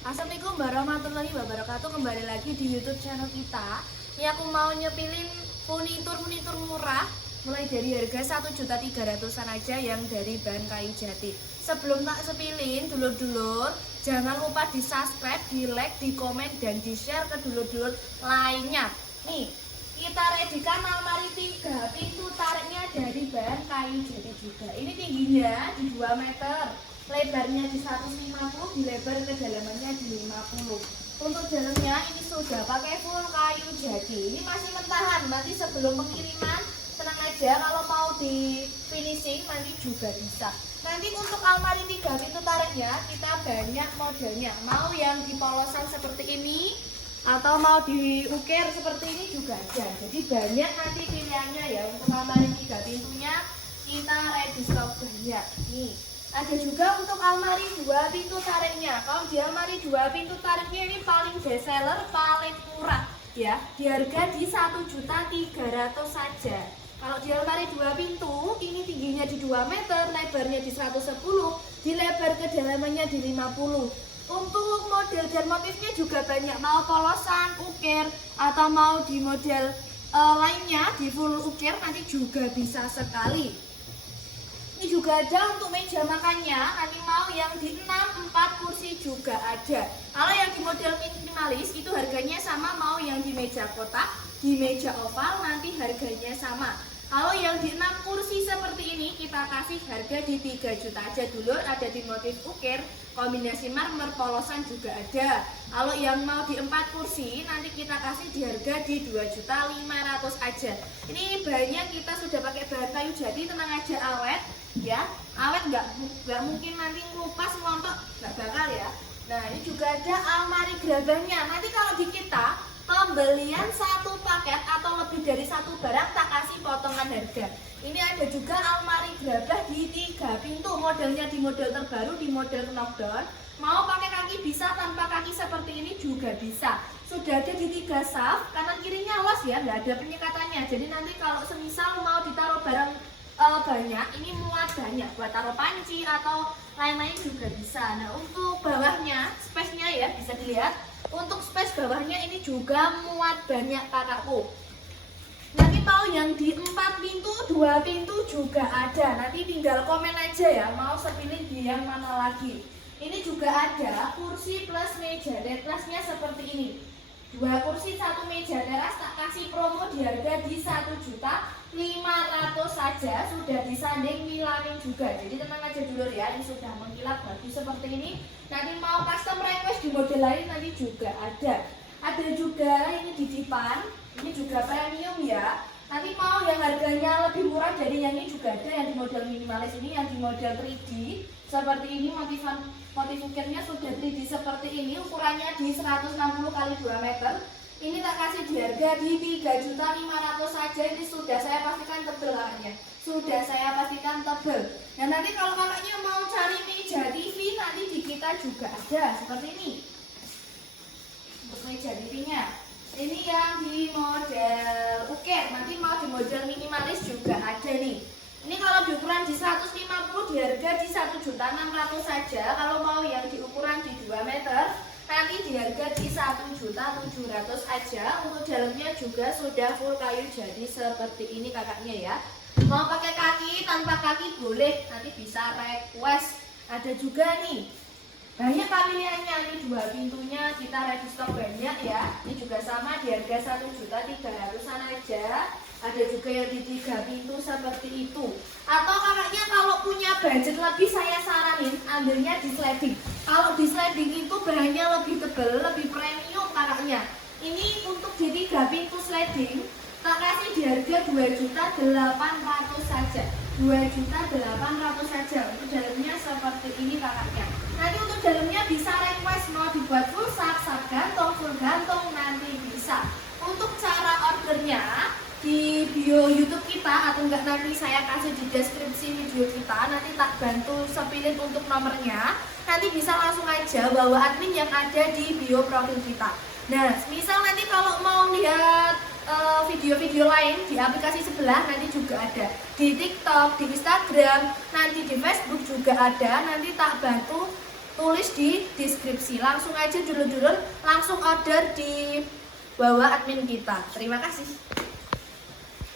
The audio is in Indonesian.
Assalamualaikum warahmatullahi wabarakatuh. Kembali lagi di YouTube channel kita. Ini aku mau nyepilin furnitur murah mulai dari harga 1.300.000-an aja yang dari bahan kayu jati. Sebelum tak sepilin, dulur-dulur jangan lupa di subscribe, di like, di komen, dan di share ke dulur-dulur lainnya. Nih, kita redikan almari 3 pintu tariknya dari bahan kayu jati juga. Ini tingginya di 2 meter, lebarnya di 150, di lebar kedalamannya di 50. Untuk dalamnya ini sudah pakai full kayu jati. Ini masih mentahan, nanti sebelum pengiriman tenang aja, kalau mau di finishing nanti juga bisa. Nanti untuk almari 3 pintu tariknya kita banyak modelnya. Mau yang di polosan seperti ini atau mau diukir seperti ini juga ada. Jadi banyak nanti pilihannya ya. Untuk almari 3 pintunya kita ready stock banyak. Nih, ada juga untuk almari 2 pintu tariknya. Kalau di almari 2 pintu tariknya ini paling best seller, paling murah ya. Di harga di 1.300.000 saja. Kalau di almari 2 pintu, ini tingginya di 2 meter, lebarnya di 110, di lebar kedalamannya di 50. Untuk model dan motifnya juga banyak, mau polosan, ukir, atau mau di model lainnya, di full ukir nanti juga bisa sekali. Ini juga ada untuk meja makannya, nanti mau yang di 6-4 kursi juga ada. Kalau yang di model minimalis itu harganya sama, mau yang di meja kotak, di meja oval nanti harganya sama. Kalau yang di 6 kursi seperti ini kita kasih harga di 3 juta aja dulu. Ada di motif ukir, kombinasi marmer, polosan juga ada. Kalau yang mau di 4 kursi nanti kita kasih di harga di 2.500.000 aja. Ini bahannya kita sudah pakai bahan kayu jati, tenang aja, awet ya. Awet nggak mungkin nanti ngelupas ngelontok, nggak bakal ya. Nah, ini juga ada almari gerabahnya. Nanti kalau di kita pembelian satu paket atau lebih dari satu barang tak kasih potongan harga. Ini ada juga almari gerabah di 3 pintu, modelnya di model terbaru, di model knockdown. Mau pakai kaki bisa, tanpa kaki seperti ini juga bisa. Sudah ada di 3 saf, kanan kirinya luas ya, nggak ada penyekatannya. Jadi nanti kalau semisal mau ditaruh barang banyak, ini muat banyak buat taruh panci atau lain-lain juga bisa. Nah, untuk bawahnya, space-nya ya bisa dilihat. Untuk space bawahnya ini juga muat banyak kakakku. Nanti mau yang di 4 pintu, 2 pintu juga ada. Nanti tinggal komen aja ya, mau sepilih di yang mana lagi. Ini juga ada kursi plus meja teras-nya seperti ini. 2 kursi 1 meja teras tak kasih promo di harga di 1.500.000 saja. Sudah disanding milanin juga. Jadi tenang aja dulu ya, ini sudah mengkilap bagus seperti ini. Nanti mau custom request di model lain nanti juga ada. Ada juga ini di dipan, ini juga premium ya. Nanti mau yang harganya lebih murah dari yang ini juga ada, yang di model minimalis ini, yang di model 3D seperti ini. Motif ukirnya sudah 3D seperti ini, ukurannya di 160 x 2 meter. Ini tak kasih di harga di 3.500.000 saja. Ini sudah saya pastikan tebel kakaknya, sudah saya pastikan tebel. Dan nanti kalau kakaknya mau cari meja TV nanti di kita juga ada seperti ini. Untuk meja TV-nya ini yang di model ukir, nanti mau di model minimalis juga ada nih. Ini kalau di ukuran di 150 di harga di 1.600.000 saja. Kalau mau yang di ukuran di 2 meter nanti di harga di 1.700.000 aja. Untuk dalamnya juga sudah full kayu jadi seperti ini kakaknya ya. Mau pakai kaki, tanpa kaki boleh, nanti bisa request. Ada juga nih banyak pilihannya, ini 2 pintunya kita ready stock banyak ya. Ini juga sama di harga 1.300.000-an aja. Ada juga yang di 3 pintu seperti itu. Atau kakaknya kalau punya budget lebih, saya saranin ambilnya di sliding. Kalau di sliding itu bahannya lebih tebal, lebih premium kakaknya. Ini untuk di 3 pintu sliding tak kasih di harga 2.800.000 saja. 2.800.000 saja. Untuk dalamnya seperti ini kakaknya. Nanti untuk dalamnya bisa request mau dibuat full sub gantung, full gantung nanti bisa. Untuk cara ordernya di bio YouTube kita atau enggak nanti saya kasih di deskripsi video kita, nanti tak bantu sepilin untuk nomornya. Nanti bisa langsung aja bawa admin yang ada di bio profil kita. Nah, misal nanti kalau mau lihat video-video lain di aplikasi sebelah nanti juga ada di TikTok, di Instagram, nanti di Facebook juga ada. Nanti tak bantu tulis di deskripsi. Langsung aja dulur-dulur, langsung order di bawah admin kita. Terima kasih.